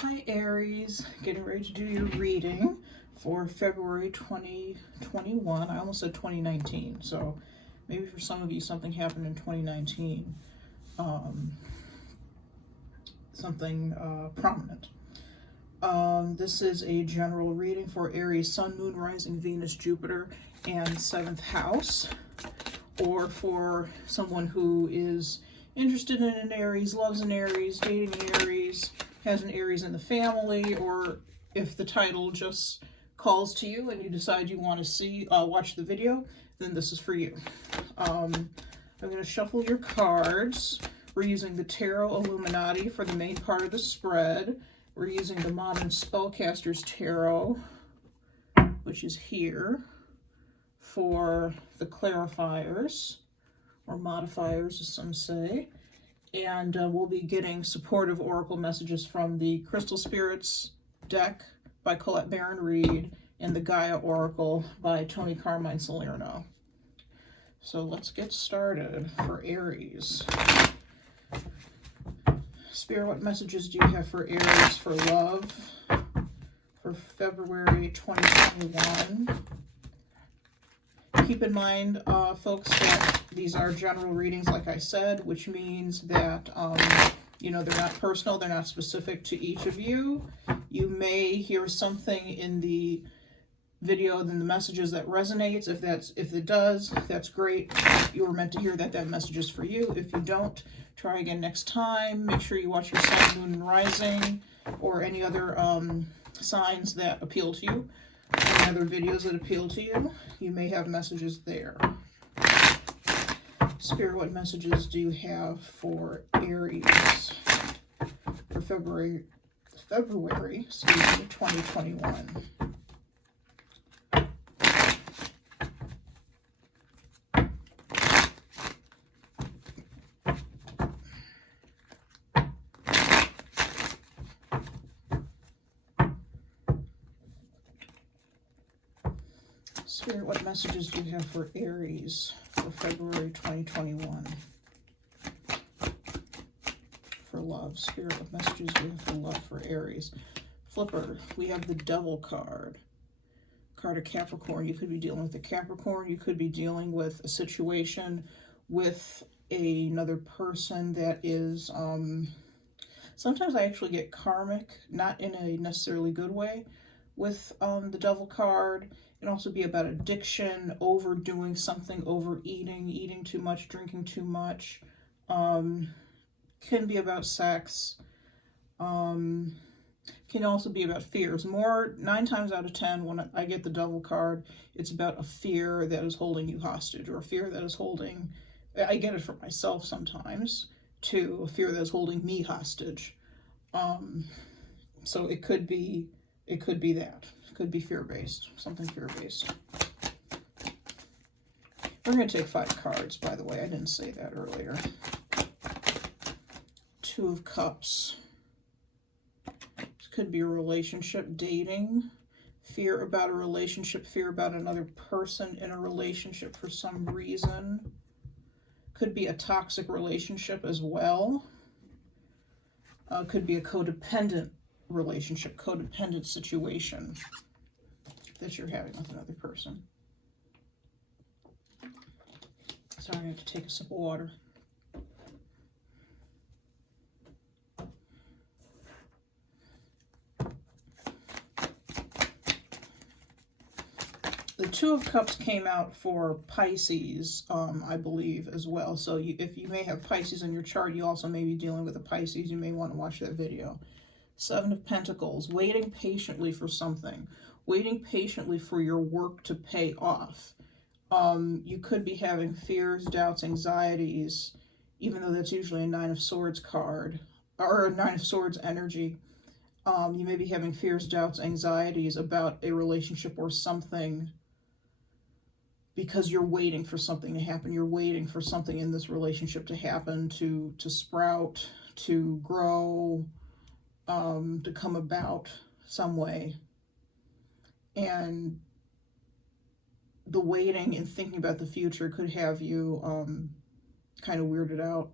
Hi Aries, getting ready to do your reading for February 2021. I almost said 2019, so maybe for some of you something happened in 2019, something prominent. This is a general reading for Aries, Sun, Moon, Rising, Venus, Jupiter, and 7th house, or for someone who is interested in an Aries, loves an Aries, dating an Aries, has an Aries in the family, or if the title just calls to you and you decide you want to watch the video, then this is for you. I'm going to shuffle your cards. We're using the Tarot Illuminati for the main part of the spread. We're using the Modern Spellcaster's Tarot, which is here, for the clarifiers, or modifiers as some say. And we'll be getting supportive oracle messages from the Crystal Spirits deck by Colette Baron-Reid and the Gaia Oracle by Toni, Carmine, Salerno. So let's get started for Aries. Spirit, what messages do you have for Aries for love for February 2021? Keep in mind, folks, that these are general readings, like I said, which means that, they're not personal, they're not specific to each of you. You may hear something in the video, then the messages that resonates. If it does, that's great. You were meant to hear that. That message is for you. If you don't, try again next time. Make sure you watch your Sun, Moon, and Rising, or any other signs that appeal to you. Any other videos that appeal to you, you may have messages there. Spirit, what messages do you have for Aries for February 2021? Spirit, what messages do you have for Aries for February 2021? For love. Spirit, what messages do you have for love for Aries? Flipper, we have the Devil card. Card of Capricorn. You could be dealing with a Capricorn. You could be dealing with a situation with another person that is, sometimes I actually get karmic, not in a necessarily good way, with the Devil card. It can also be about addiction, overdoing something, overeating, eating too much, drinking too much. Can be about sex. Can also be about fears. 9 times out of 10, when I get the Devil card, it's about a fear that is holding you hostage, or a fear that is holding, I get it for myself sometimes, too, a fear that is holding me hostage. So it could be that. It could be fear-based, something fear-based. We're going to take 5 cards, by the way. I didn't say that earlier. 2 of Cups. This could be a relationship, dating, fear about a relationship, fear about another person in a relationship for some reason. Could be a toxic relationship as well. Could be a codependent relationship, codependent situation that you're having with another person. Sorry, I have to take a sip of water. The 2 of Cups came out for Pisces, I believe, as well. So if you may have Pisces in your chart, you also may be dealing with a Pisces. You may want to watch that video. 7 of Pentacles, waiting patiently for something, waiting patiently for your work to pay off. You could be having fears, doubts, anxieties, even though that's usually a 9 of Swords card, or a 9 of Swords energy. You may be having fears, doubts, anxieties about a relationship or something, because you're waiting for something to happen. You're waiting for something in this relationship to happen, to sprout, to grow, to come about some way. And the waiting and thinking about the future could have you kind of weirded out,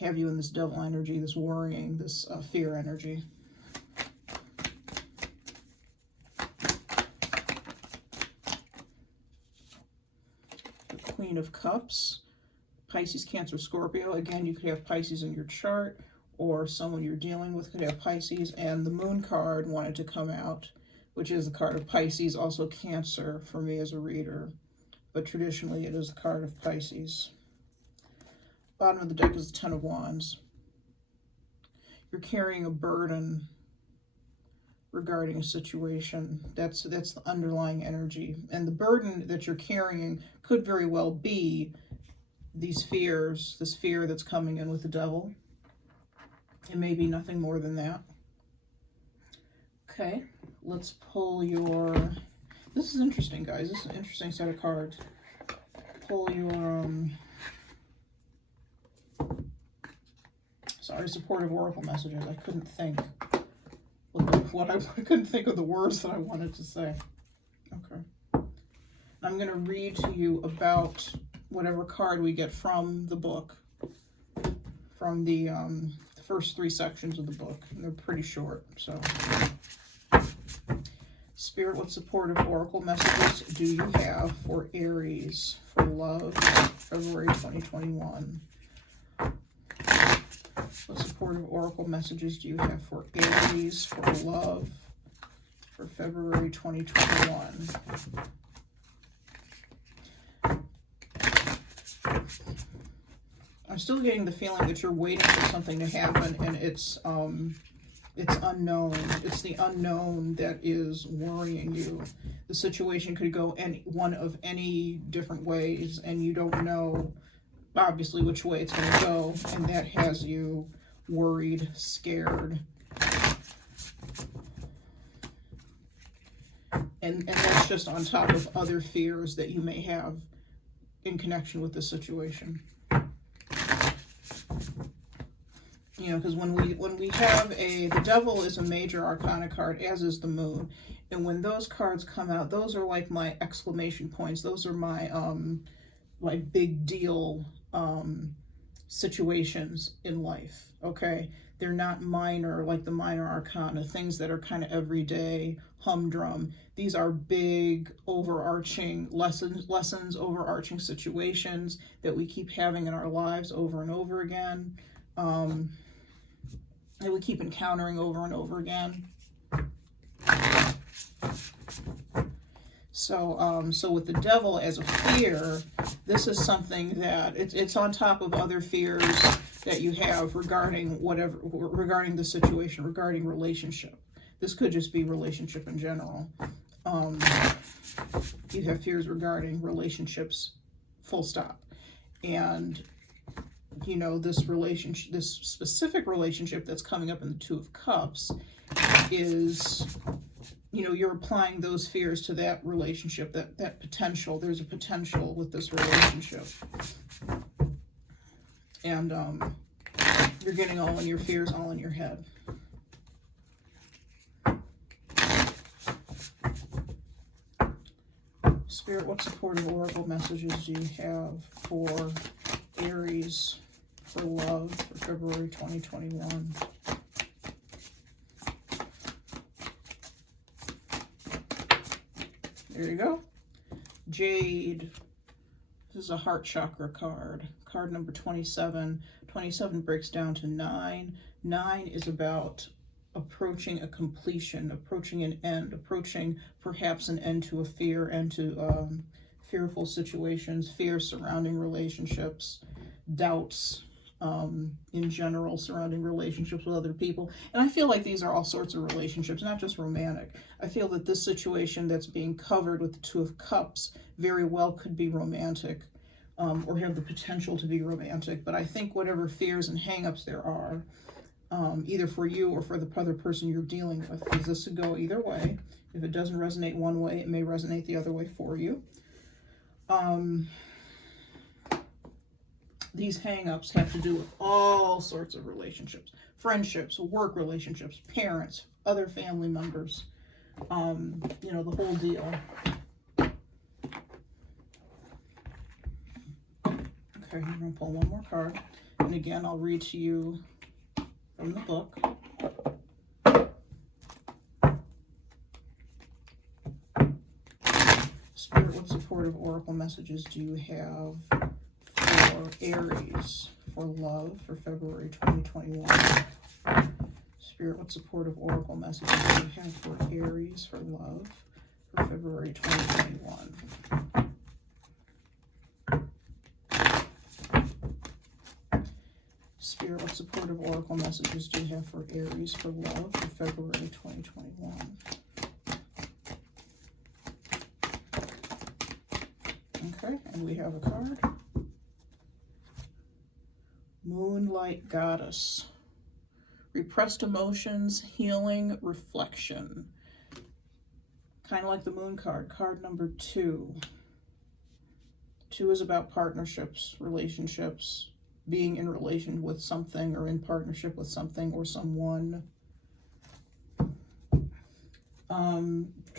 have you in this Devil energy, this worrying, this fear energy. Queen of Cups, Pisces, Cancer, Scorpio. Again, you could have Pisces in your chart, or someone you're dealing with could have Pisces. And the Moon card wanted to come out, which is the card of Pisces, also Cancer for me as a reader. But traditionally, it is the card of Pisces. Bottom of the deck is the Ten of Wands. You're carrying a burden regarding a situation. That's the underlying energy. And the burden that you're carrying could very well be these fears, this fear that's coming in with the Devil. It may be nothing more than that. Okay, let's pull your... This is interesting, guys. This is an interesting set of cards. Pull your... Sorry, supportive oracle messages. I couldn't think I couldn't think of the words that I wanted to say. Okay. I'm going to read to you about whatever card we get from the book, from the first 3 sections of the book. They're pretty short, so. Spirit, what supportive oracle messages do you have for Aries for love, February 2021? What supportive oracle messages do you have for Aries for love for February 2021? I'm still getting the feeling that you're waiting for something to happen, and it's unknown. It's the unknown that is worrying you. The situation could go one of any different ways, and you don't know obviously which way it's going to go, and that has you worried, scared. And that's just on top of other fears that you may have in connection with the situation. You know, because when we have the Devil is a major arcana card, as is the Moon. And when those cards come out, those are like my exclamation points. Those are my like big deal situations in life, okay? They're not minor, like the minor arcana, things that are kind of everyday, humdrum. These are big, overarching lessons, overarching situations that we keep having in our lives over and over again, that we keep encountering over and over again. So with the Devil as a fear, this is something that it's on top of other fears that you have regarding the situation, regarding relationship. This could just be relationship in general. You have fears regarding relationships, full stop. And you know, this specific relationship that's coming up in the Two of Cups is, you know, you're applying those fears to that relationship, that potential. There's a potential with this relationship. And you're getting all in your fears, all in your head. Spirit, what supportive oracle messages do you have for Aries for love for February 2021? There you go. Jade. This is a heart chakra card. Card number 27. 27 breaks down to 9. 9 is about approaching a completion, approaching an end, approaching perhaps an end to a fear, end to fearful situations, fear surrounding relationships, doubts in general surrounding relationships with other people. And I feel like these are all sorts of relationships, not just romantic. I feel that this situation that's being covered with the Two of Cups very well could be romantic, or have the potential to be romantic. But I think whatever fears and hangups there are, either for you or for the other person you're dealing with, because this could go either way. If it doesn't resonate one way, it may resonate the other way for you. These hang-ups have to do with all sorts of relationships, friendships, work relationships, parents, other family members, you know, the whole deal. Okay, I'm going to pull one more card. And again, I'll read to you from the book. Spirit, what support supportive oracle messages do you have for Aries for love for February 2021? Spirit, what supportive oracle messages do you have for Aries for love for February 2021? Spirit, what supportive oracle messages do you have for Aries for love for February 2021? Okay, and we have a card. Moonlight Goddess. Repressed emotions, healing, reflection. Kind of like the Moon card, card number 2. 2 is about partnerships, relationships, being in relation with something or in partnership with something or someone.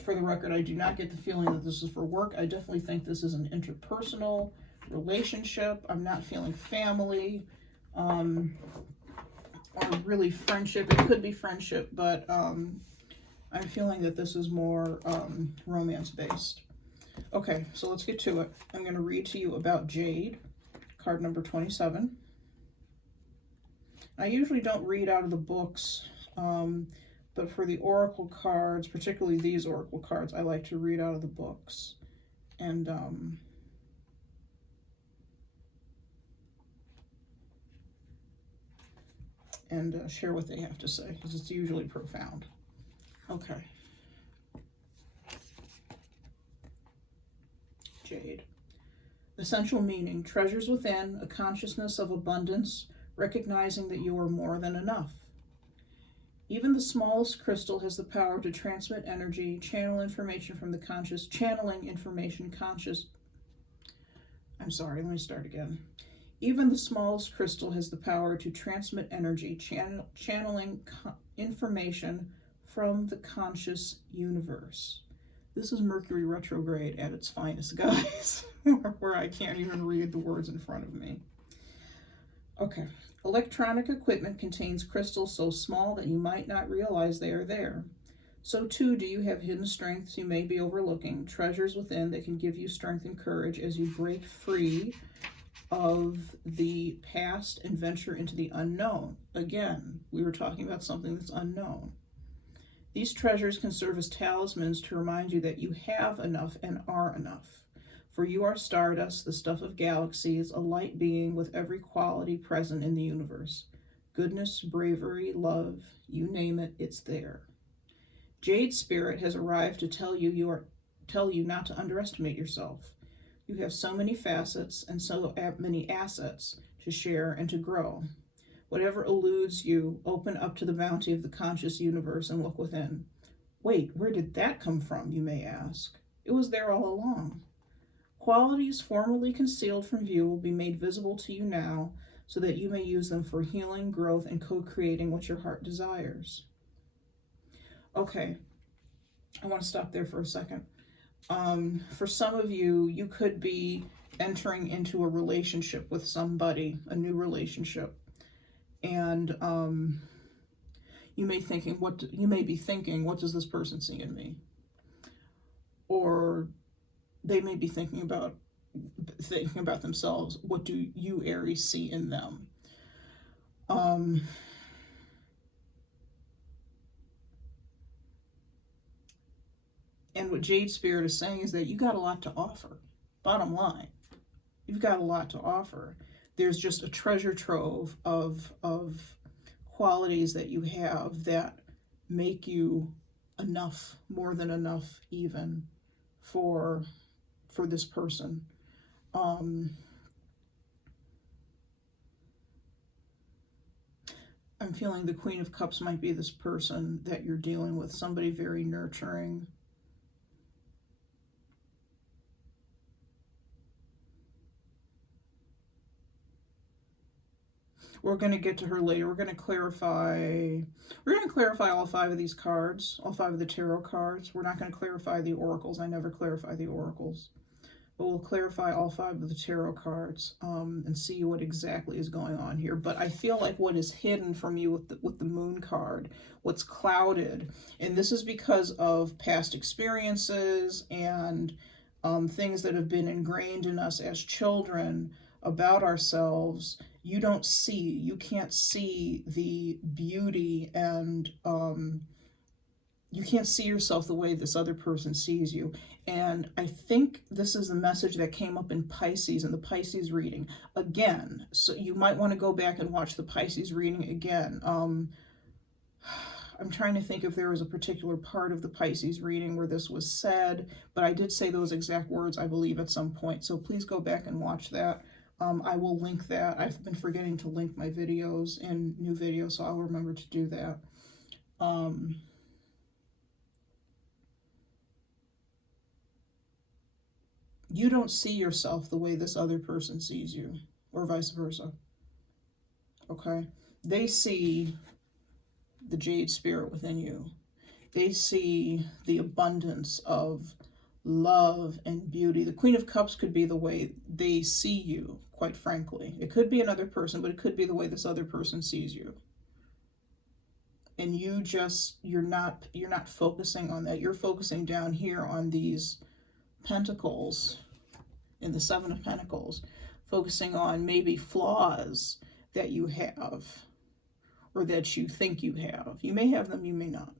For the record, I do not get the feeling that this is for work. I definitely think this is an interpersonal relationship. I'm not feeling family, or really friendship. It could be friendship, but I'm feeling that this is more romance-based. Okay, so let's get to it. I'm going to read to you about Jade, card number 27. I usually don't read out of the books, but for the oracle cards, particularly these oracle cards, I like to read out of the books and share what they have to say, because it's usually profound. Okay. Jade. Essential meaning: treasures within, a consciousness of abundance, recognizing that you are more than enough. Even the smallest crystal has the power to transmit energy, channel information from the conscious, channeling information conscious. I'm sorry, let me start again. Even the smallest crystal has the power to transmit energy, channeling information from the conscious universe. This is Mercury retrograde at its finest, guys, where I can't even read the words in front of me. Okay. Electronic equipment contains crystals so small that you might not realize they are there. So too do you have hidden strengths you may be overlooking, treasures within that can give you strength and courage as you break free of the past and venture into the unknown. Again, we were talking about something that's unknown. These treasures can serve as talismans to remind you that you have enough and are enough. For you are stardust, the stuff of galaxies, a light being with every quality present in the universe. Goodness, bravery, love, you name it, it's there. Jade Spirit has arrived to tell you not to underestimate yourself. You have so many facets and so many assets to share and to grow. Whatever eludes you, open up to the bounty of the conscious universe and look within. Wait, where did that come from, you may ask? It was there all along. Qualities formerly concealed from view will be made visible to you now so that you may use them for healing, growth, and co-creating what your heart desires. Okay, I want to stop there for a second. For some of you, you could be entering into a relationship with somebody, a new relationship, and you may be thinking, what does this person see in me? Or they may be thinking about themselves. What do you, Aries, see in them? And what Jade Spirit is saying is that you got a lot to offer. Bottom line, you've got a lot to offer. There's just a treasure trove of qualities that you have that make you enough, more than enough even, for this person. I'm feeling the Queen of Cups might be this person that you're dealing with, somebody very nurturing. We're going to get to her later. We're going to clarify all 5 of these cards, all 5 of the tarot cards. We're not going to clarify the oracles. I never clarify the oracles. But we'll clarify all 5 of the tarot cards and see what exactly is going on here. But I feel like what is hidden from you with the Moon card, what's clouded, and this is because of past experiences and things that have been ingrained in us as children about ourselves. You don't see, you can't see the beauty, and you can't see yourself the way this other person sees you. And I think this is the message that came up in Pisces, in the Pisces reading. Again, so you might want to go back and watch the Pisces reading again. I'm trying to think if there was a particular part of the Pisces reading where this was said, but I did say those exact words, I believe, at some point. So please go back and watch that. I will link that. I've been forgetting to link my videos in new videos, so I'll remember to do that. You don't see yourself the way this other person sees you, or vice versa. Okay? They see the jade spirit within you. They see the abundance of love and beauty. The Queen of Cups could be the way they see you, quite frankly. It could be another person, but it could be the way this other person sees you. And you're not focusing on that. You're focusing down here on these pentacles, in the Seven of Pentacles, focusing on maybe flaws that you have, or that you think you have. You may have them, you may not.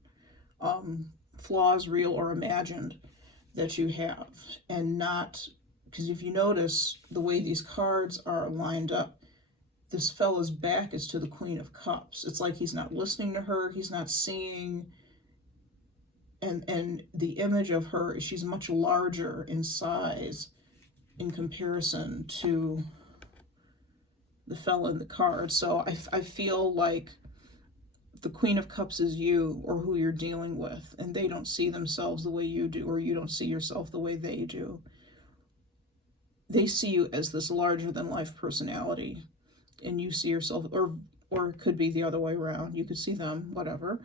Flaws, real or imagined, that you have. And not, because if you notice the way these cards are lined up, this fella's back is to the Queen of Cups. It's like he's not listening to her, he's not seeing. And the image of her, she's much larger in size in comparison to the fella in the card. So I feel like the Queen of Cups is you, or who you're dealing with, and they don't see themselves the way you do, or you don't see yourself the way they do. They see you as this larger than life personality, and you see yourself, or it could be the other way around. You could see them, whatever.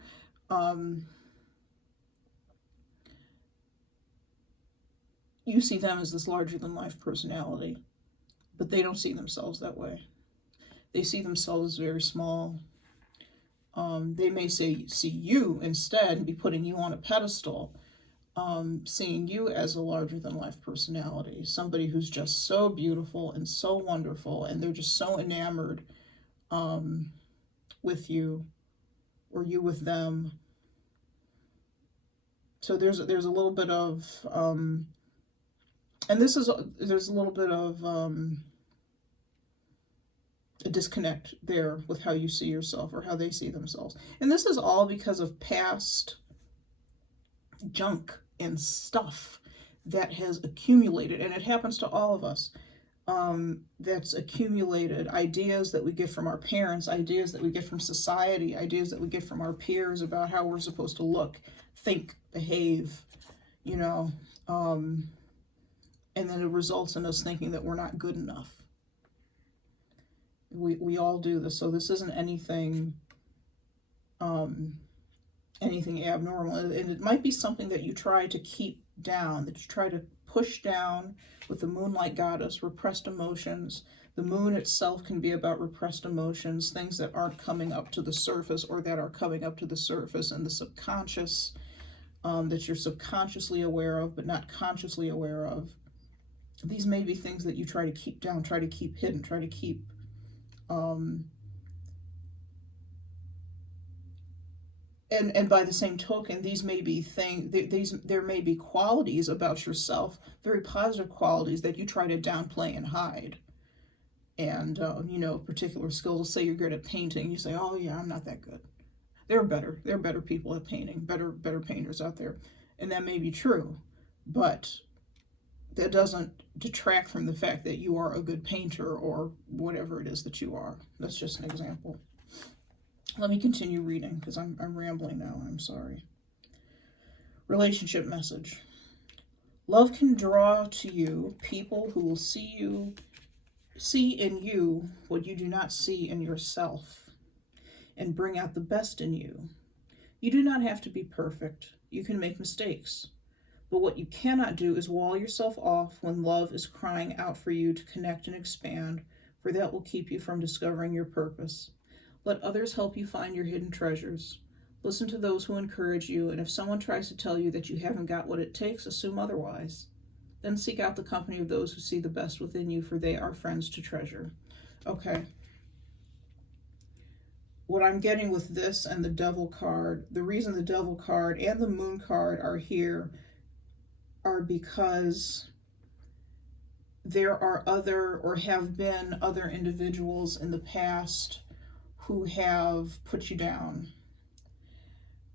You see them as this larger than life personality, but they don't see themselves that way. They see themselves as very small. They may see you instead and be putting you on a pedestal, seeing you as a larger than life personality, somebody who's just so beautiful and so wonderful, and they're just so enamored with you, or you with them. So there's a little bit of and there's a little bit of a disconnect there with how you see yourself, or how they see themselves. And this is all because of past junk and stuff that has accumulated, and it happens to all of us. That's accumulated, ideas that we get from our parents, ideas that we get from society, ideas that we get from our peers about how we're supposed to look, think, behave, you know, and then it results in us thinking that we're not good enough. We all do this, so this isn't anything anything abnormal, and it might be something that you try to keep down, that you try to push down with the Moonlight Goddess, repressed emotions. The moon itself can be about repressed emotions, things that aren't coming up to the surface, or that are coming up to the surface in the subconscious, that you're subconsciously aware of but not consciously aware of. These may be things that you try to keep down, try to keep hidden, try to keep and by the same token, these may be there may be qualities about yourself, very positive qualities, that you try to downplay and hide. And you know, particular skills. Say you're good at painting, you say, oh yeah, I'm not that good. There are better people at painting, better painters out there. And that may be true, but that doesn't detract from the fact that you are a good painter, or whatever it is that you are. That's just an example. Let me continue reading, because I'm rambling now. I'm sorry. Relationship message. Love can draw to you people who will see in you what you do not see in yourself, and bring out the best in you. You do not have to be perfect. You can make mistakes. But what you cannot do is wall yourself off when love is crying out for you to connect and expand, for that will keep you from discovering your purpose. Let others help you find your hidden treasures. Listen to those who encourage you, and if someone tries to tell you that you haven't got what it takes, assume otherwise. Then seek out the company of those who see the best within you, for they are friends to treasure. Okay. What I'm getting with this and the Devil card, the reason the Devil card and the Moon card are here are because there are other, or have been other individuals in the past who have put you down.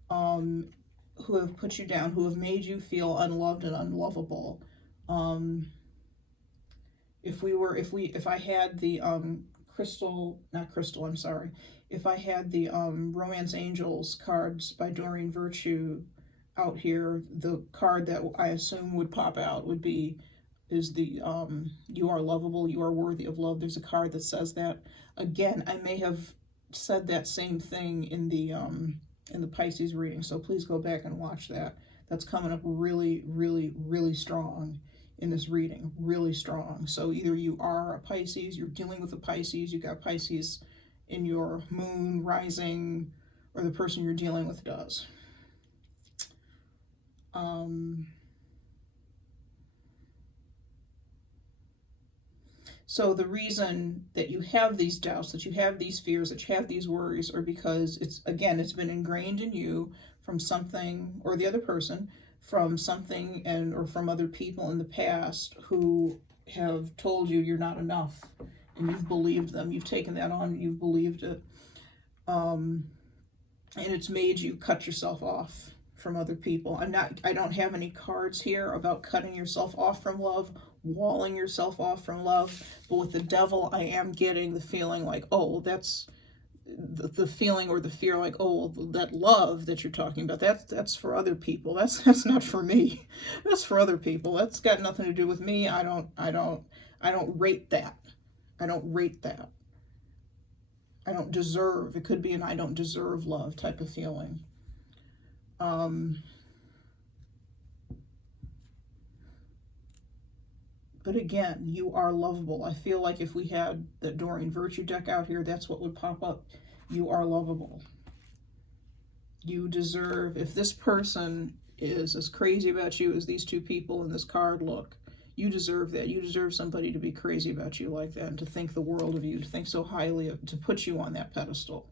Who have put you down, who have made you feel unloved and unlovable. If I had the if I had the Romance Angels cards by Doreen Virtue out here, the card that I assume would pop out would be, is the you are lovable, you are worthy of love. There's a card that says that. Again, I may have said that same thing in the Pisces reading, so please go back and watch that. That's coming up really, really, really strong in this reading, really strong. So either you are a Pisces, you're dealing with a Pisces, you got Pisces in your moon, rising, or the person you're dealing with does. So the reason that you have these doubts, that you have these fears, that you have these worries, are because it's been ingrained in you from something, or the other person, from something or from other people in the past who have told you you're not enough, and you've believed them. You've taken that on, you've believed it, and it's made you cut yourself off from other people. I don't have any cards here about cutting yourself off from love, walling yourself off from love, but with the Devil, I am getting the feeling like, oh, that's the feeling or the fear, like, oh, that love that you're talking about, that's for other people. That's not for me. That's for other people. That's got nothing to do with me. I don't rate that. I don't rate that. I don't deserve. It could be an I don't deserve love type of feeling. But again, you are lovable. I feel like if we had the Doreen Virtue deck out here, that's what would pop up. You are lovable. You deserve, if this person is as crazy about you as these two people in this card look, you deserve that. You deserve somebody to be crazy about you like that, and to think the world of you, to think so highly of, to put you on that pedestal.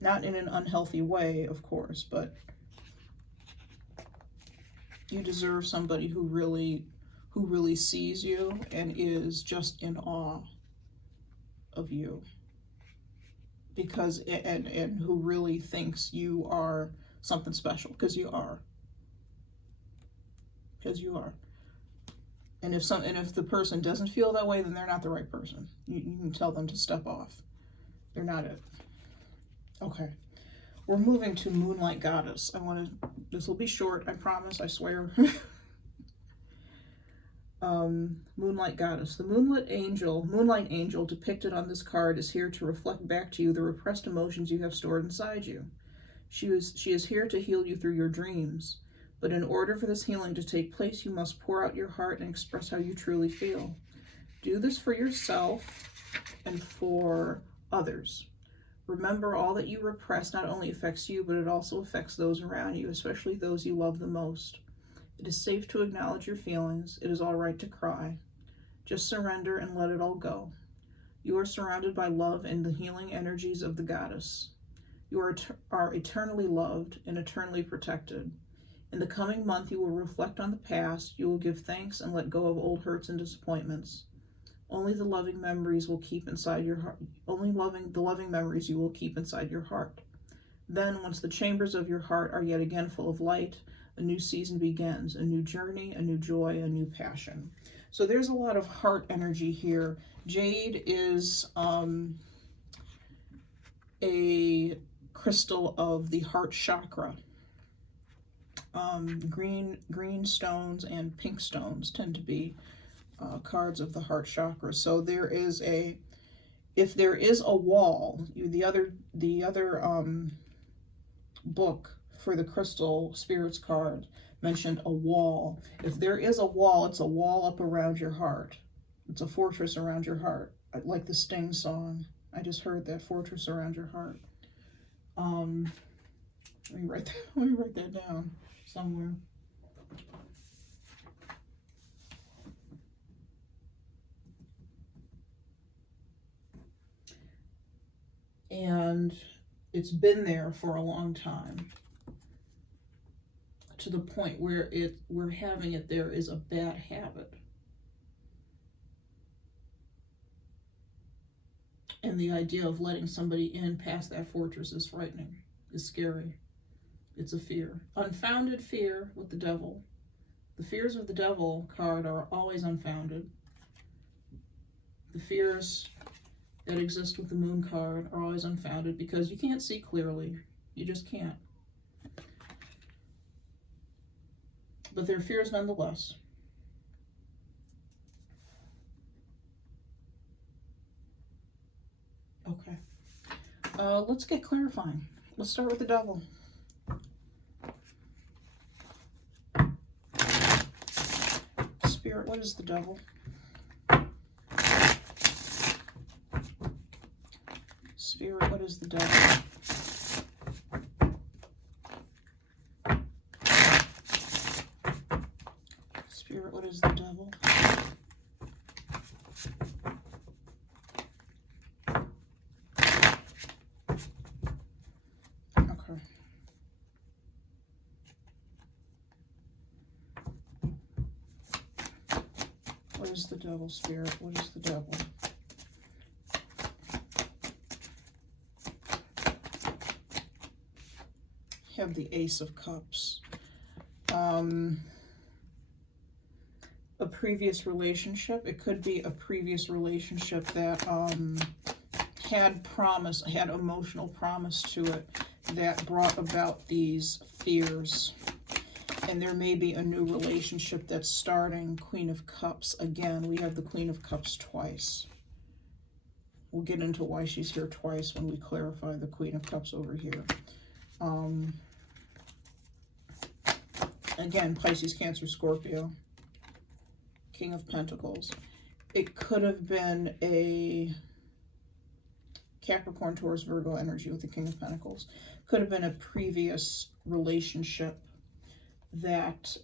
Not in an unhealthy way, of course, but you deserve somebody who really sees you and is just in awe of you, because and who really thinks you are something special, because you are. And if the person doesn't feel that way, then they're not the right person. You can tell them to step off. They're not it. Okay. We're moving to Moonlight Goddess. This will be short, I promise, I swear. Moonlight Goddess. The Moonlight Angel depicted on this card is here to reflect back to you the repressed emotions you have stored inside you. She is here to heal you through your dreams. But in order for this healing to take place, you must pour out your heart and express how you truly feel. Do this for yourself and for others. Remember, all that you repress not only affects you, but it also affects those around you, especially those you love the most. It is safe to acknowledge your feelings. It is all right to cry. Just surrender and let it all go. You are surrounded by love and the healing energies of the goddess. You are eternally loved and eternally protected. In the coming month, you will reflect on the past. You will give thanks and let go of old hurts and disappointments. Only the loving memories will keep inside your heart. The loving memories you will keep inside your heart. Then, once the chambers of your heart are yet again full of light, a new season begins, a new journey, a new joy, a new passion. So there's a lot of heart energy here. Jade is a crystal of the heart chakra. Green stones and pink stones tend to be cards of the heart chakra. So if there is a wall, the other book for the crystal spirits card mentioned a wall. If there is a wall, it's a wall up around your heart. It's a fortress around your heart, like the Sting song. I just heard that, fortress around your heart. Let me write that down somewhere. And it's been there for a long time, to the point where we're having it there is a bad habit. And the idea of letting somebody in past that fortress is frightening, is scary. It's a fear. Unfounded fear with the devil. The fears of the devil card are always unfounded. The fears that exist with the moon card are always unfounded because you can't see clearly. You just can't. But they're fears nonetheless. Okay. Let's get clarifying. Let's start with the devil. Spirit, what is the devil? Spirit, what is the devil? Spirit, what is the devil? Okay. What is the devil, Spirit? What is the devil? Have the Ace of Cups. A previous relationship. It could be a previous relationship that had emotional promise to it, that brought about these fears. And there may be a new relationship that's starting. Queen of Cups. Again, we have the Queen of Cups twice. We'll get into why she's here twice when we clarify the Queen of Cups over here. Again, Pisces, Cancer, Scorpio. King of Pentacles. It could have been a Capricorn, Taurus, Virgo energy with the King of Pentacles. Could have been a previous relationship that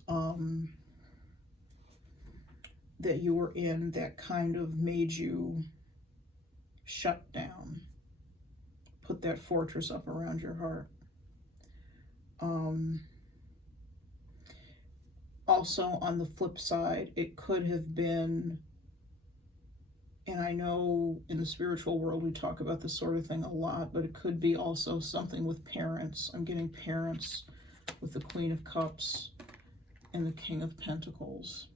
that you were in that kind of made you shut down, put that fortress up around your heart. Also, on the flip side, it could have been, and I know in the spiritual world we talk about this sort of thing a lot, but it could be also something with parents. I'm getting parents with the Queen of Cups and the King of Pentacles.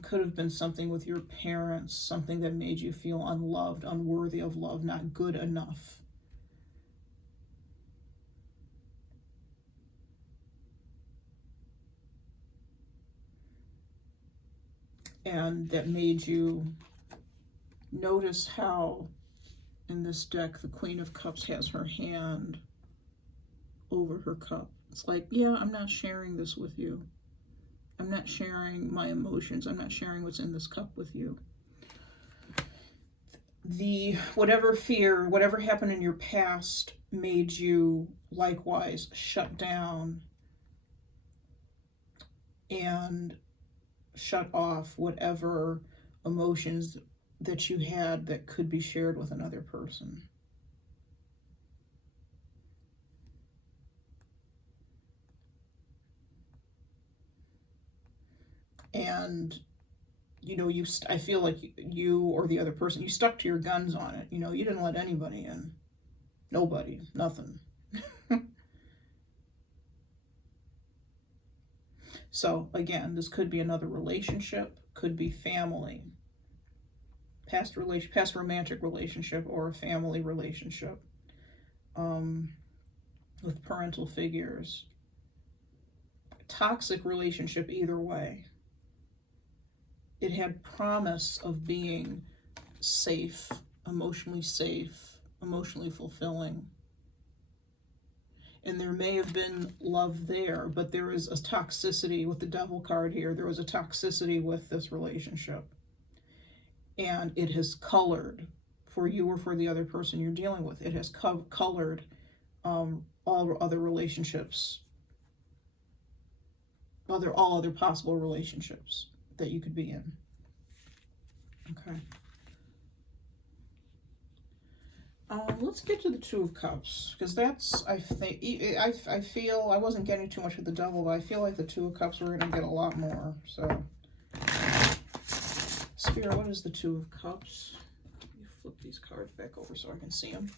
Could have been something with your parents, something that made you feel unloved, unworthy of love, not good enough. And that made you notice how in this deck the Queen of Cups has her hand over her cup. It's like, yeah, I'm not sharing this with you. I'm not sharing my emotions. I'm not sharing what's in this cup with you. Whatever fear, whatever happened in your past made you likewise shut down and shut off whatever emotions that you had that could be shared with another person. And, you know, I feel like you or the other person, you stuck to your guns on it. You know, you didn't let anybody in. Nobody, nothing. So, again, this could be another relationship, could be family, past romantic relationship, or a family relationship with parental figures. Toxic relationship either way. It had promise of being safe, emotionally fulfilling. And there may have been love there, but there is a toxicity with the Devil card here. There was a toxicity with this relationship. And it has colored, for you or for the other person you're dealing with, it has colored all other relationships, all other possible relationships that you could be in. Okay. Let's get to the Two of Cups, because that's, I think, I feel, I wasn't getting too much with the Devil, but I feel like the Two of Cups we're going to get a lot more, so. Spirit, what is the Two of Cups? Let me flip these cards back over so I can see them.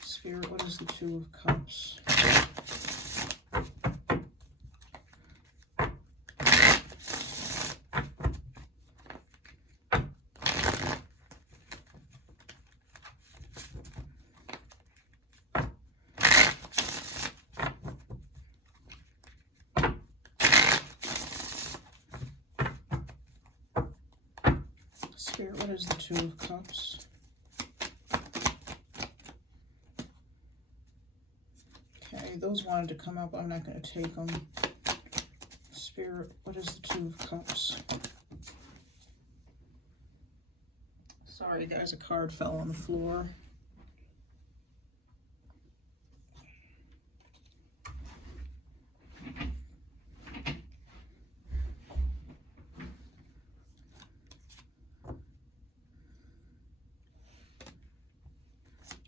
Spirit, what is the Two of Cups? Spirit, what is the Two of Cups? Okay, those wanted to come up. I'm not going to take them. Spirit, what is the Two of Cups? Sorry, guys, a card fell on the floor.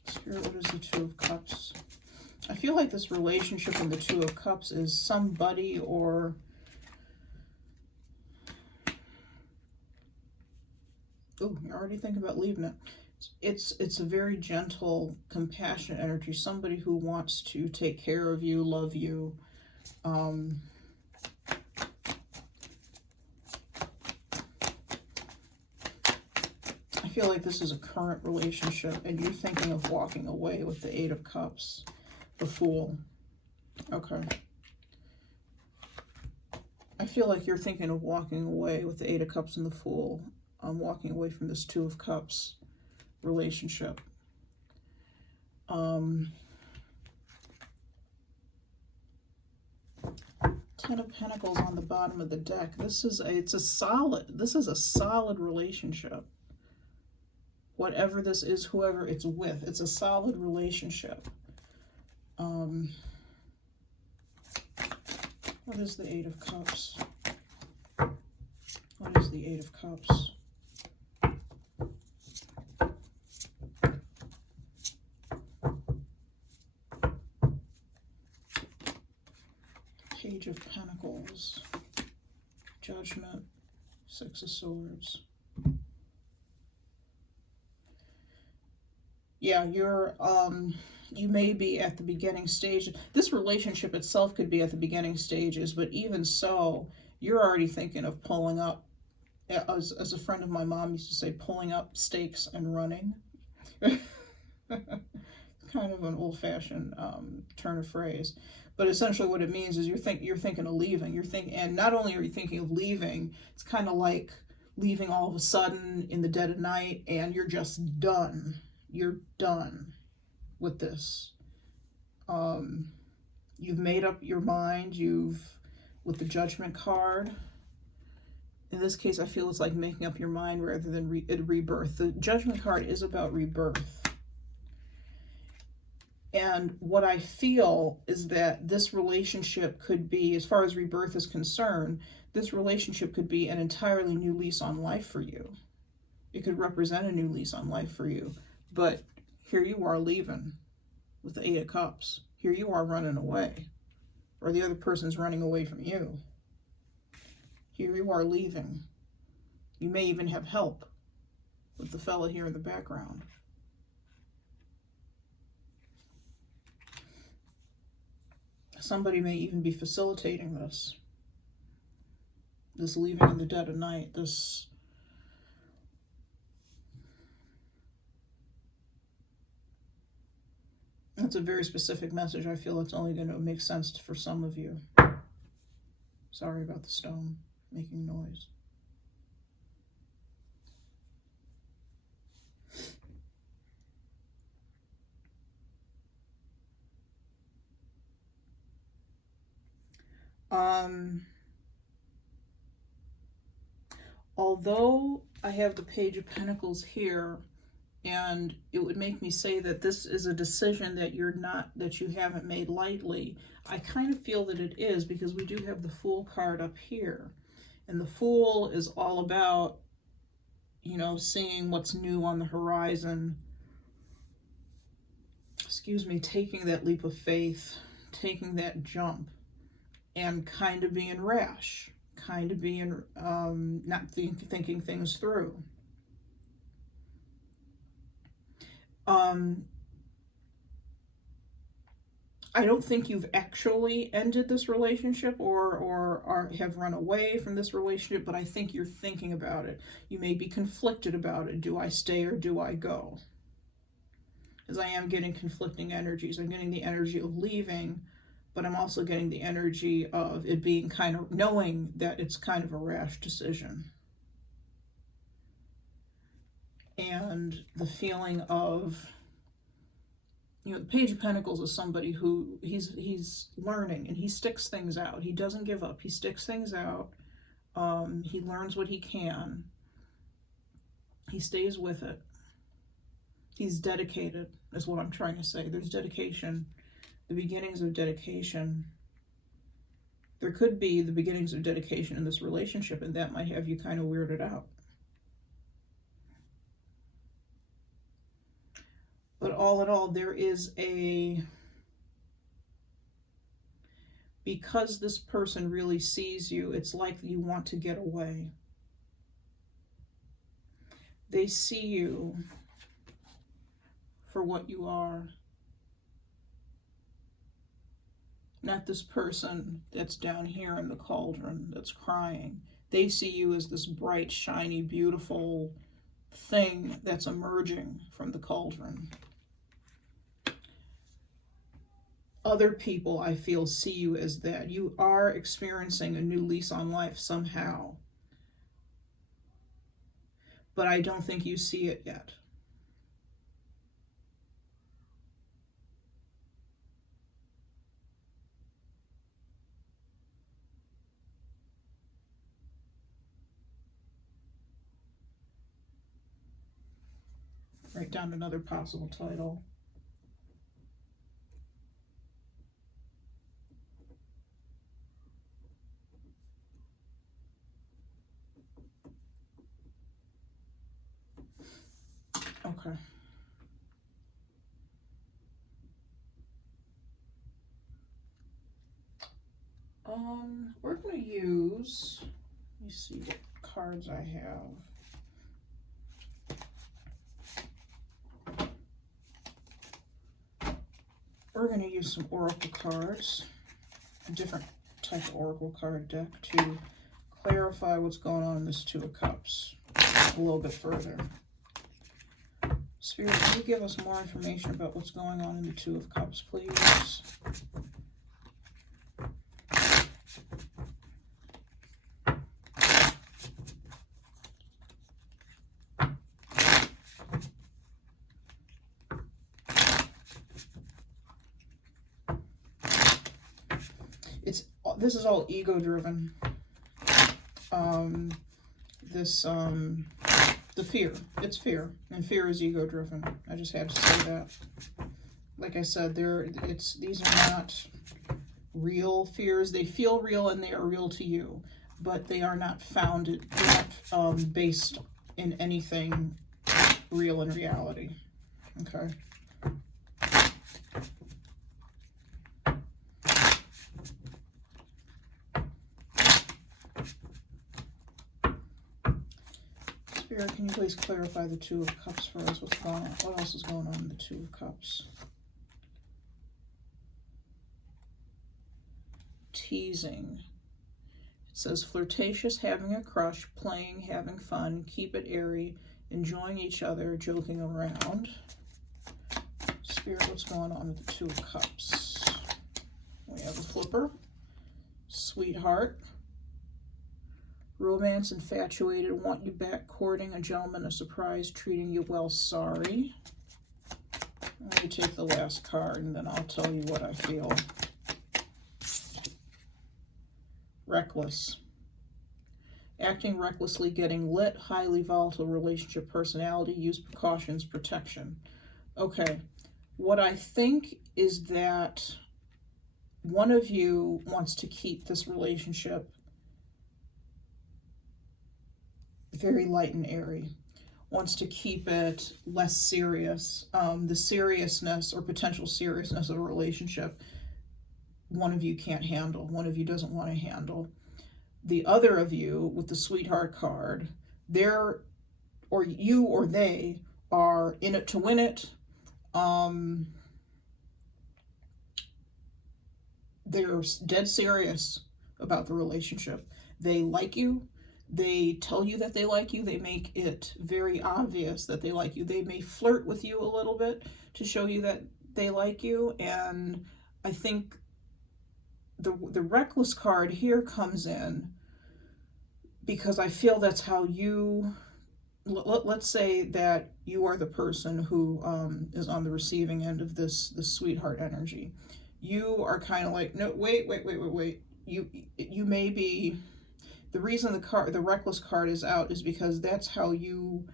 Spirit, what is the Two of Cups? I feel like this relationship in the Two of Cups is somebody or oh, you're already thinking about leaving it. It's a very gentle, compassionate energy. Somebody who wants to take care of you, love you. I feel like this is a current relationship, and you're thinking of walking away with the Eight of Cups, the Fool. Okay. I feel like you're thinking of walking away with the Eight of Cups and the Fool. I'm walking away from this Two of Cups relationship. Ten of Pentacles on the bottom of the deck. This is a solid relationship. Whatever this is, whoever it's with, it's a solid relationship. What is the Eight of Cups? What is the Eight of Cups? Page of Pentacles, Judgment, Six of Swords. Yeah, you may be at the beginning stage. This relationship itself could be at the beginning stages, but even so, you're already thinking of pulling up. As a friend of my mom used to say, pulling up stakes and running. Kind of an old-fashioned turn of phrase. But essentially what it means is you're thinking of leaving. And not only are you thinking of leaving, it's kind of like leaving all of a sudden in the dead of night, and you're just done. You're done with this. You've made up your mind. With the Judgment card, in this case, I feel it's like making up your mind rather than rebirth. The Judgment card is about rebirth. And what I feel is that this relationship could be, as far as rebirth is concerned, this relationship could be an entirely new lease on life for you. It could represent a new lease on life for you. But here you are leaving with the Eight of Cups. Here you are running away. Or the other person's running away from you. Here you are leaving. You may even have help with the fella here in the background. Somebody may even be facilitating this. This leaving in the dead of night. It's a very specific message. I feel it's only going to make sense for some of you. Sorry about the stone making noise. Although I have the Page of Pentacles here, and it would make me say that this is a decision that you haven't made lightly, I kind of feel that it is, because we do have the Fool card up here. And the Fool is all about you know, seeing what's new on the horizon. Excuse me, taking that leap of faith, taking that jump, and kind of being rash, kind of being not thinking things through. I don't think you've actually ended this relationship or have run away from this relationship, but I think you're thinking about it. You may be conflicted about it. Do I stay or do I go? Because I am getting conflicting energies. I'm getting the energy of leaving, but I'm also getting the energy of it being kind of, knowing that it's kind of a rash decision. And the feeling of, you know, the Page of Pentacles is somebody who he's learning and he sticks things out. He doesn't give up. He sticks things out. He learns what he can. He stays with it. He's dedicated, is what I'm trying to say. There's dedication, the beginnings of dedication. There could be the beginnings of dedication in this relationship, and that might have you kind of weirded out. But all in all, there is because this person really sees you, it's like you want to get away. They see you for what you are. Not this person that's down here in the cauldron that's crying. They see you as this bright, shiny, beautiful thing that's emerging from the cauldron. Other people, I feel, see you as that. You are experiencing a new lease on life somehow. But I don't think you see it yet. Write down another possible title. Okay. We're going to use, let me see what cards I have. We're going to use some oracle cards, a different type of oracle card deck, to clarify what's going on in this Two of Cups a little bit further. Spirit, can you give us more information about what's going on in the Two of Cups, please? This is all ego-driven. The fear. It's fear, and fear is ego-driven. I just had to say that. Like I said, these are not real fears. They feel real and they are real to you, but they are not founded. They're not based in anything real in reality. Okay. Spirit, can you please clarify the Two of Cups for us? What's going on? What else is going on in the Two of Cups? Teasing. It says flirtatious, having a crush, playing, having fun, keep it airy, enjoying each other, joking around. Spirit, what's going on with the Two of Cups? We have a flipper, sweetheart. Romance, infatuated, want you back, courting, a gentleman, a surprise, treating you well, sorry. Let me take the last card and then I'll tell you what I feel. Reckless. Acting recklessly, getting lit, highly volatile relationship personality, use precautions, protection. Okay, what I think is that one of you wants to keep this relationship very light and airy. wants to keep it less serious. The seriousness or potential seriousness of a relationship, one of you can't handle. One of you doesn't want to handle. The other of you, with the sweetheart card, they're, or you or they, are in it to win it. They're dead serious about the relationship. They like you. They tell you that they like you. They make it very obvious that they like you. They may flirt with you a little bit to show you that they like you. And I think the reckless card here comes in because I feel that's how you, let's say that you are the person who is on the receiving end of this sweetheart energy. You are kind of like, no, wait. You may be, the reason the reckless card is out is because that's how you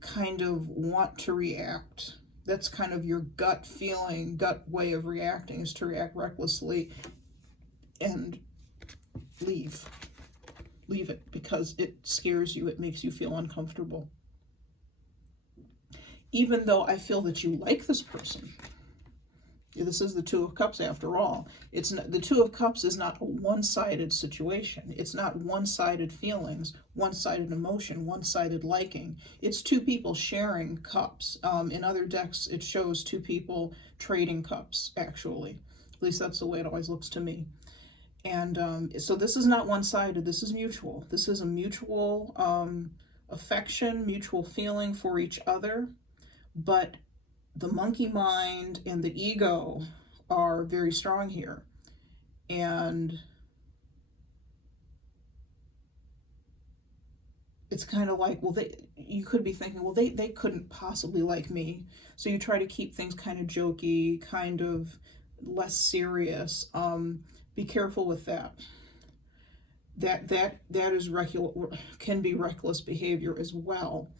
kind of want to react. That's kind of your gut feeling, gut way of reacting, is to react recklessly and leave it because it scares you. It makes you feel uncomfortable. Even though I feel that you like this person. This is the Two of Cups after all. It's not, the Two of Cups is not a one-sided situation. It's not one-sided feelings, one-sided emotion, one-sided liking. It's two people sharing cups. In other decks, it shows two people trading cups, actually. At least that's the way it always looks to me. And so this is not one-sided. This is mutual. This is a mutual affection, mutual feeling for each other. But the monkey mind and the ego are very strong here. And it's kind of like, well, you could be thinking, well, they couldn't possibly like me. So you try to keep things kind of jokey, kind of less serious. Be careful with that. That is can be reckless behavior as well.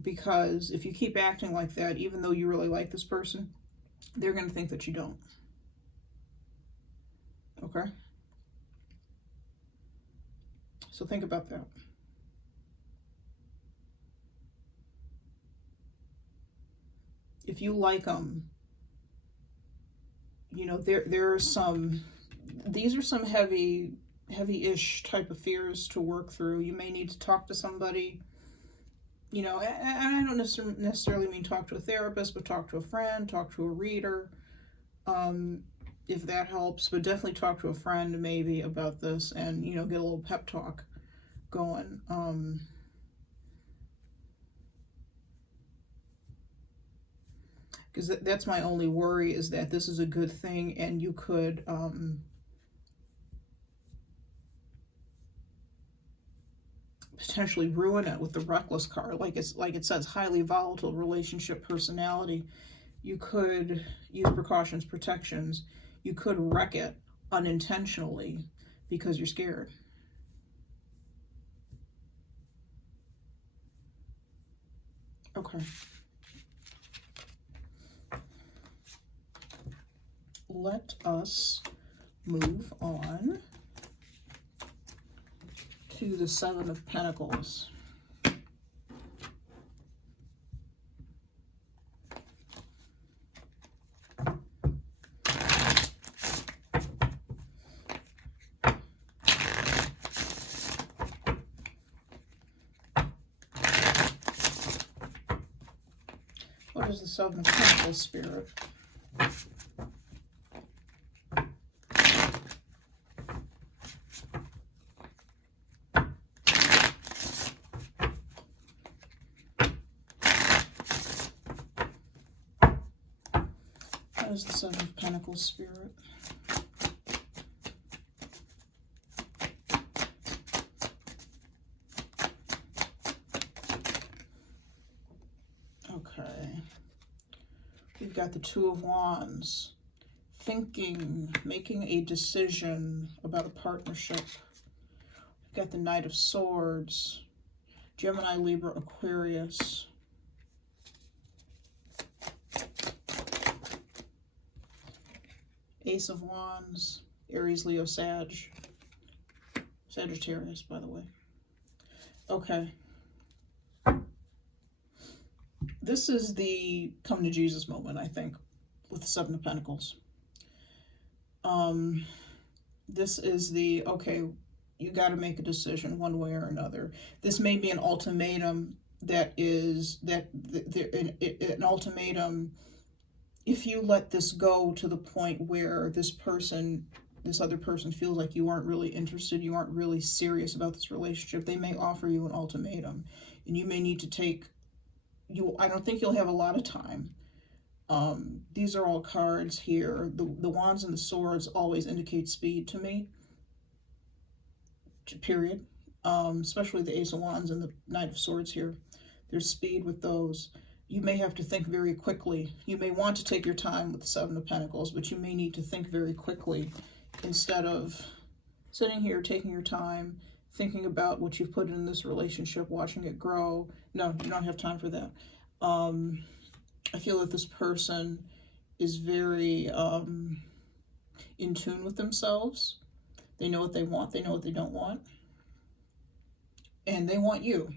Because if you keep acting like that, even though you really like this person, they're going to think that you don't. Okay? So think about that. If you like them, you know, there are some, these are some heavy-ish type of fears to work through. You may need to talk to somebody. You know, and I don't necessarily mean talk to a therapist, but talk to a friend, talk to a reader, if that helps. But definitely talk to a friend maybe about this and, you know, get a little pep talk going. Because that's my only worry, is that this is a good thing and you could potentially ruin it with the reckless card. Like it says, highly volatile relationship personality. You could use precautions, protections. You could wreck it unintentionally because you're scared. Okay. Let us move on to the Seven of Pentacles. What is the Seven of Pentacles, Spirit? What is the Seven of Pentacles, Spirit? Okay. We've got the Two of Wands. Thinking, making a decision about a partnership. We've got the Knight of Swords. Gemini, Libra, Aquarius. Ace of Wands, Aries, Leo, Sagittarius, by the way. Okay. This is the come to Jesus moment, I think, with the Seven of Pentacles. This is the, okay, you got to make a decision one way or another. This may be an ultimatum that is, an ultimatum, if you let this go to the point where this other person feels like you aren't really interested, you aren't really serious about this relationship, they may offer you an ultimatum. And you may need to take, I don't think you'll have a lot of time. These are all cards here. The Wands and the Swords always indicate speed to me. Period. Especially the Ace of Wands and the Knight of Swords here. There's speed with those. You may have to think very quickly. You may want to take your time with the Seven of Pentacles, but you may need to think very quickly instead of sitting here, taking your time, thinking about what you've put in this relationship, watching it grow. No, you don't have time for that. I feel that this person is very in tune with themselves. They know what they want. They know what they don't want. And they want you.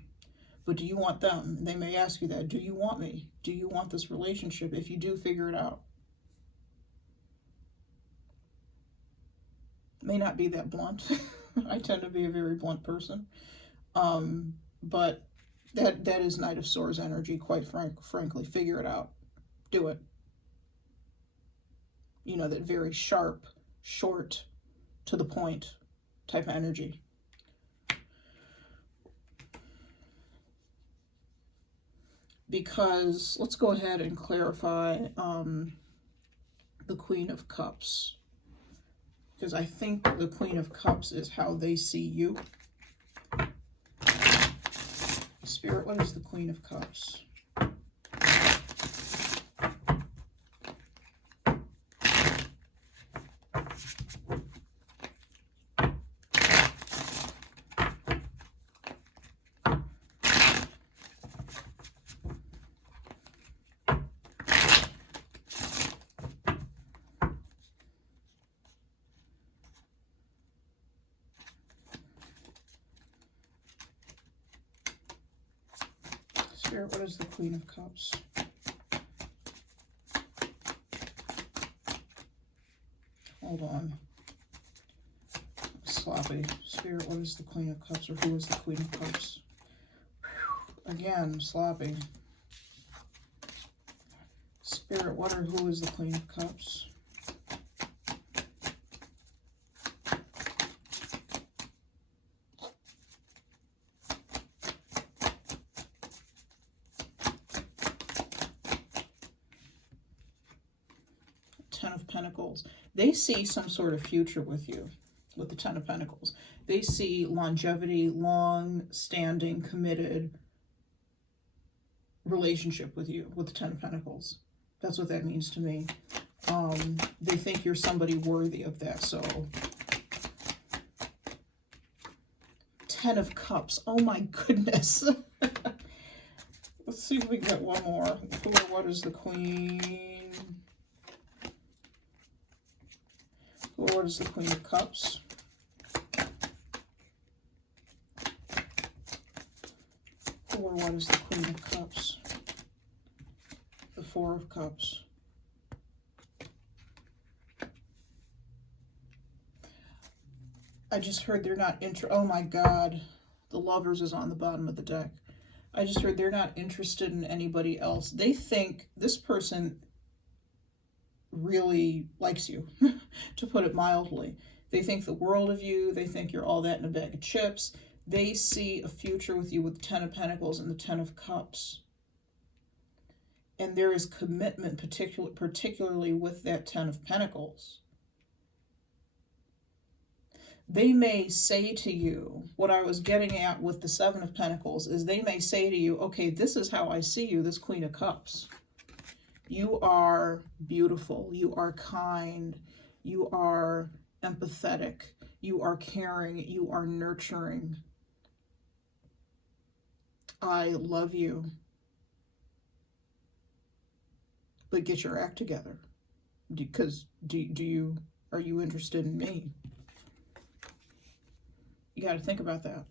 But do you want them? They may ask you that. Do you want me? Do you want this relationship? If you do, figure it out. May not be that blunt. I tend to be a very blunt person. But that is Knight of Swords energy, quite frankly. Figure it out. Do it. You know, that very sharp, short, to the point type of energy. Because let's go ahead and clarify the Queen of Cups. Because I think the Queen of Cups is how they see you. Spirit, what is the Queen of Cups? Spirit, what is the Queen of Cups? Hold on. Sloppy. Spirit, what is the Queen of Cups, or who is the Queen of Cups? Whew. Again, sloppy. Spirit, what or who is the Queen of Cups? Ten of Pentacles. They see some sort of future with you, with the Ten of Pentacles. They see longevity, long-standing, committed relationship with you, with the Ten of Pentacles. That's what that means to me. They think you're somebody worthy of that, so. Ten of Cups. Oh my goodness. Let's see if we can get one more. What is the Queen? What is the Queen of Cups? Or what is the Queen of Cups? The Four of Cups. I just heard they're not oh my God. The Lovers is on the bottom of the deck. I just heard they're not interested in anybody else. They think this person really likes you, to put it mildly. They think the world of you. They think you're all that in a bag of chips. They see a future with you with the Ten of Pentacles and the Ten of Cups. And there is commitment, particularly with that Ten of Pentacles. They may say to you, what I was getting at with the Seven of Pentacles is they may say to you, okay, this is how I see you, this Queen of Cups. You are beautiful, you are kind, you are empathetic, you are caring, you are nurturing. I love you. But get your act together. Because are you interested in me? You got to think about that.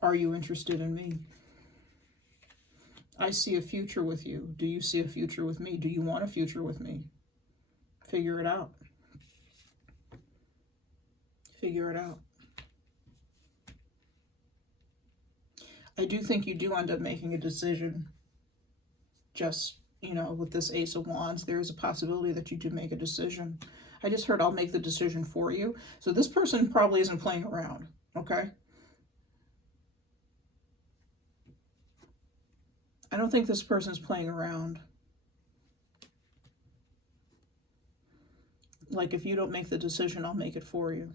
Are you interested in me? I see a future with you. Do you see a future with me? Do you want a future with me? Figure it out. Figure it out. I do think you do end up making a decision. Just, you know, with this Ace of Wands, there is a possibility that you do make a decision. I just heard I'll make the decision for you. So this person probably isn't playing around, okay? I don't think this person's playing around. Like, if you don't make the decision, I'll make it for you.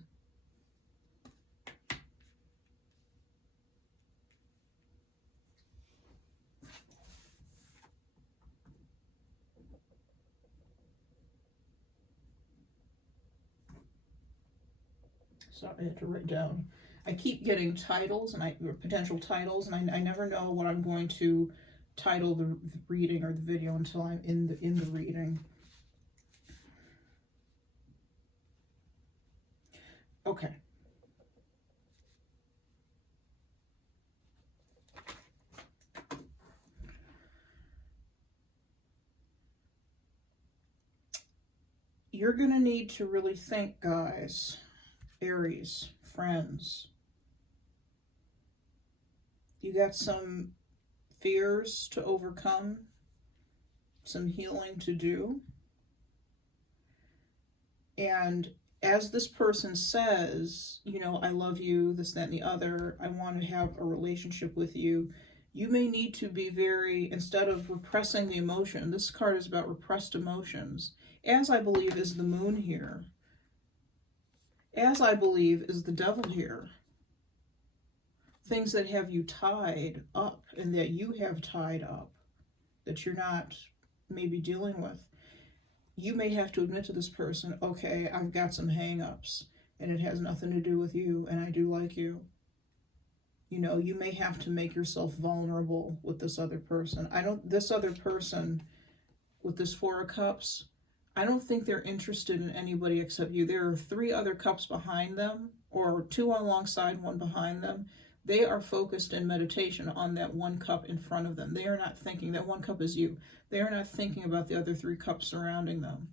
So I had to write down. I keep getting titles and potential titles, and I never know what I'm going to title the reading or the video until I'm in the reading. Okay. You're gonna need to really think, guys. Aries, friends. You got some fears to overcome, some healing to do. And as this person says, you know, I love you, this, that, and the other, I want to have a relationship with you, you may need to be very, instead of repressing the emotion, this card is about repressed emotions, as I believe is the moon here, as I believe is the devil here. Things that have you tied up and that you have tied up, that you're not maybe dealing with. You may have to admit to this person, okay, I've got some hang-ups and it has nothing to do with you and I do like you. You know, you may have to make yourself vulnerable with this other person. This other person with this Four of Cups, I don't think they're interested in anybody except you. There are 3 other cups behind them, or 2 alongside, 1 behind them. They are focused in meditation on that 1 cup in front of them. They are not thinking, that 1 cup is you. They are not thinking about the other 3 cups surrounding them.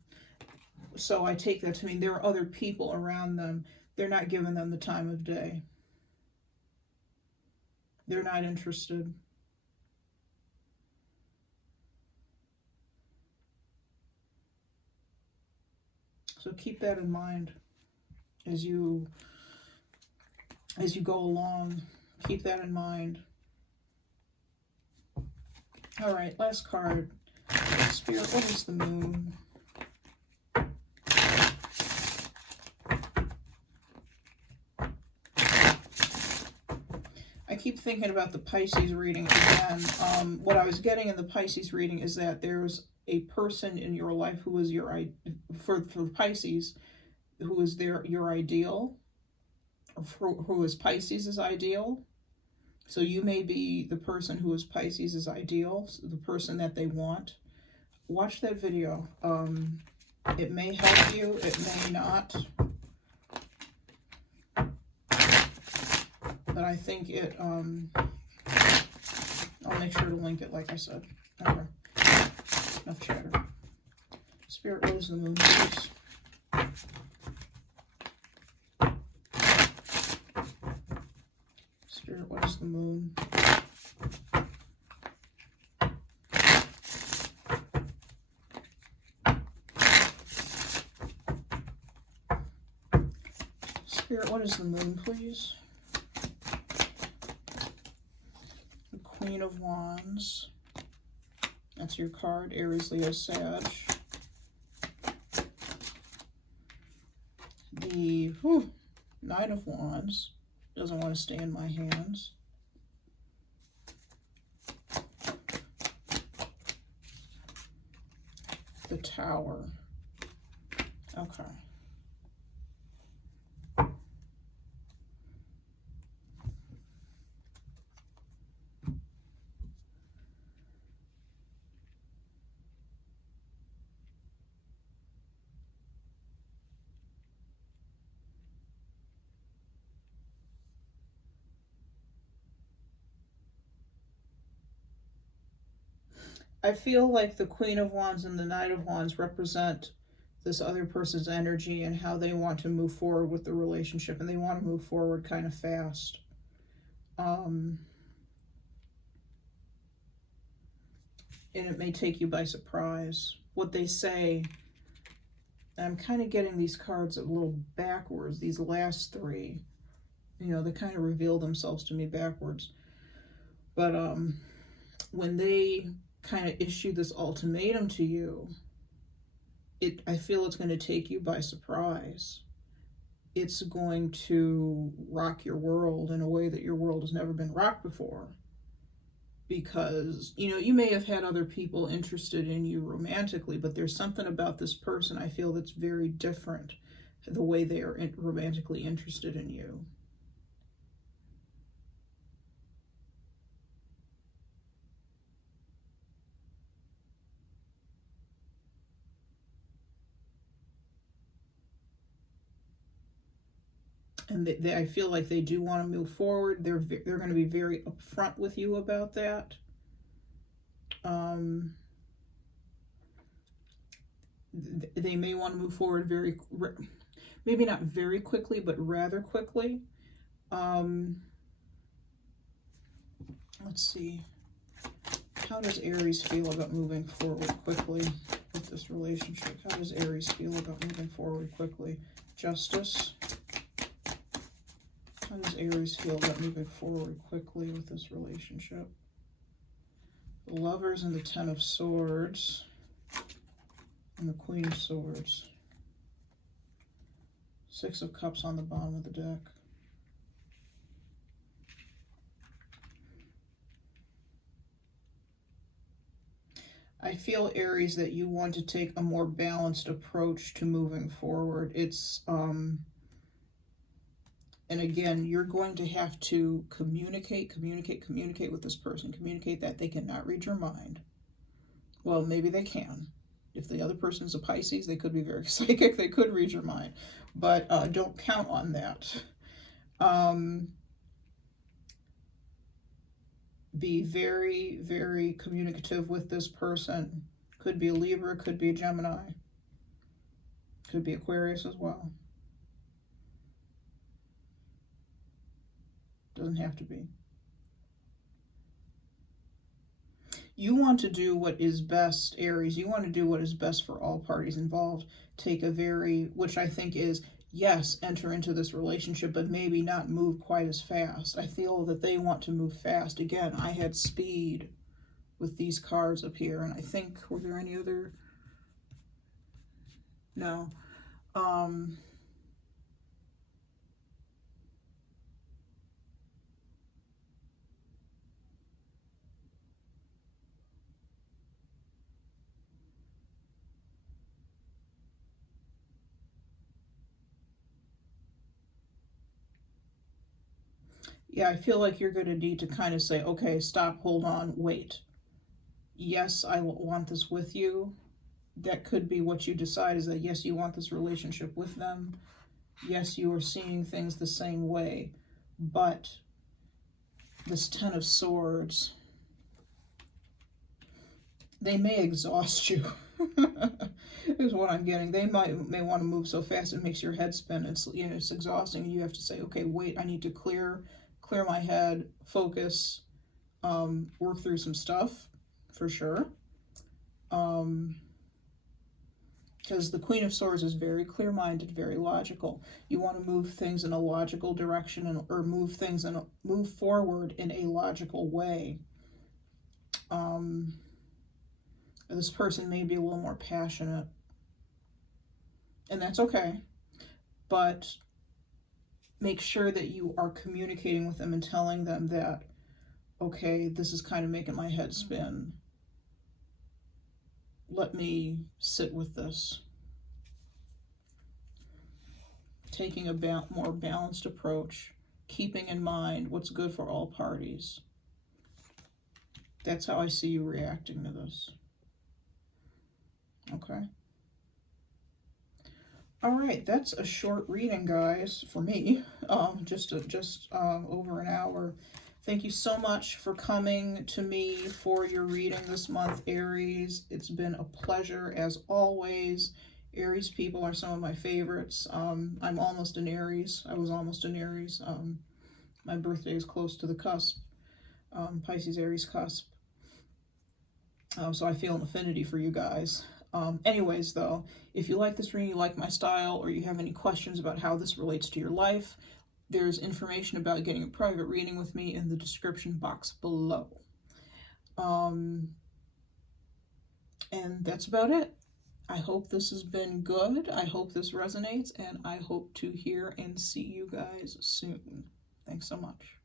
So I take that to mean there are other people around them. They're not giving them the time of day. They're not interested. So keep that in mind as you go along. Keep that in mind. All right, last card. Spirit, what is the moon? I keep thinking about the Pisces reading again. What I was getting in the Pisces reading is that there's a person in your life who is for Pisces, who is your ideal, or who is Pisces' ideal. So you may be the person who is Pisces' ideal, the person that they want. Watch that video. It may help you, it may not. But I think it, I'll make sure to link it like I said. Okay. Enough chatter. Spirit, what is the moon, please? Spirit, what is the moon? Spirit, what is the moon, please? The Queen of Wands. That's your card, Aries, Leo, Sag. The Knight of Wands. Doesn't want to stay in my hands. The Tower. Okay. I feel like the Queen of Wands and the Knight of Wands represent this other person's energy and how they want to move forward with the relationship, and they want to move forward kind of fast. And it may take you by surprise. What they say, I'm kind of getting these cards a little backwards, these last three. You know, they kind of reveal themselves to me backwards. But when they kind of issue this ultimatum to you, I feel it's going to take you by surprise. It's going to rock your world in a way that your world has never been rocked before. Because, you know, you may have had other people interested in you romantically, but there's something about this person I feel that's very different, the way they are romantically interested in you. And I feel like they do want to move forward. They're going to be very upfront with you about that. They may want to move forward maybe not very quickly, but rather quickly. Let's see. How does Aries feel about moving forward quickly with this relationship? How does Aries feel about moving forward quickly? Justice. How does Aries feel about moving forward quickly with this relationship? The Lovers and the Ten of Swords. And the Queen of Swords. Six of Cups on the bottom of the deck. I feel, Aries, that you want to take a more balanced approach to moving forward. It's, and again, you're going to have to communicate with this person. Communicate that they cannot read your mind. Well, maybe they can. If the other person is a Pisces, they could be very psychic. They could read your mind. But don't count on that. Be very, very communicative with this person. Could be a Libra, could be a Gemini. Could be Aquarius as well. Doesn't have to be. You want to do what is best, Aries. You want to do what is best for all parties involved. Take which I think is, yes, enter into this relationship, but maybe not move quite as fast. I feel that they want to move fast. Again, I had speed with these cards up here, and I think, were there any other? No. Yeah, I feel like you're going to need to kind of say, okay, stop, hold on, wait. Yes, I want this with you. That could be what you decide, is that yes, you want this relationship with them. Yes, you are seeing things the same way. But this Ten of Swords, they may exhaust you. Is what I'm getting. They may want to move so fast it makes your head spin. It's, you know, it's exhausting, and you have to say, okay, wait, I need to clear my head, focus, work through some stuff, for sure. Because the Queen of Swords is very clear-minded, very logical. You want to move things in a logical direction, or move forward in a logical way. This person may be a little more passionate, and that's okay. But make sure that you are communicating with them and telling them that, okay, this is kind of making my head spin. Let me sit with this. Taking a more balanced approach, keeping in mind what's good for all parties. That's how I see you reacting to this. Okay. All right, that's a short reading, guys, for me. Just over an hour. Thank you so much for coming to me for your reading this month, Aries. It's been a pleasure as always. Aries people are some of my favorites. I'm almost an Aries. I was almost an Aries. My birthday is close to the cusp. Pisces Aries cusp. So I feel an affinity for you guys. Anyways, though, if you like this reading, you like my style, or you have any questions about how this relates to your life, there's information about getting a private reading with me in the description box below. And that's about it. I hope this has been good. I hope this resonates, and I hope to hear and see you guys soon. Thanks so much.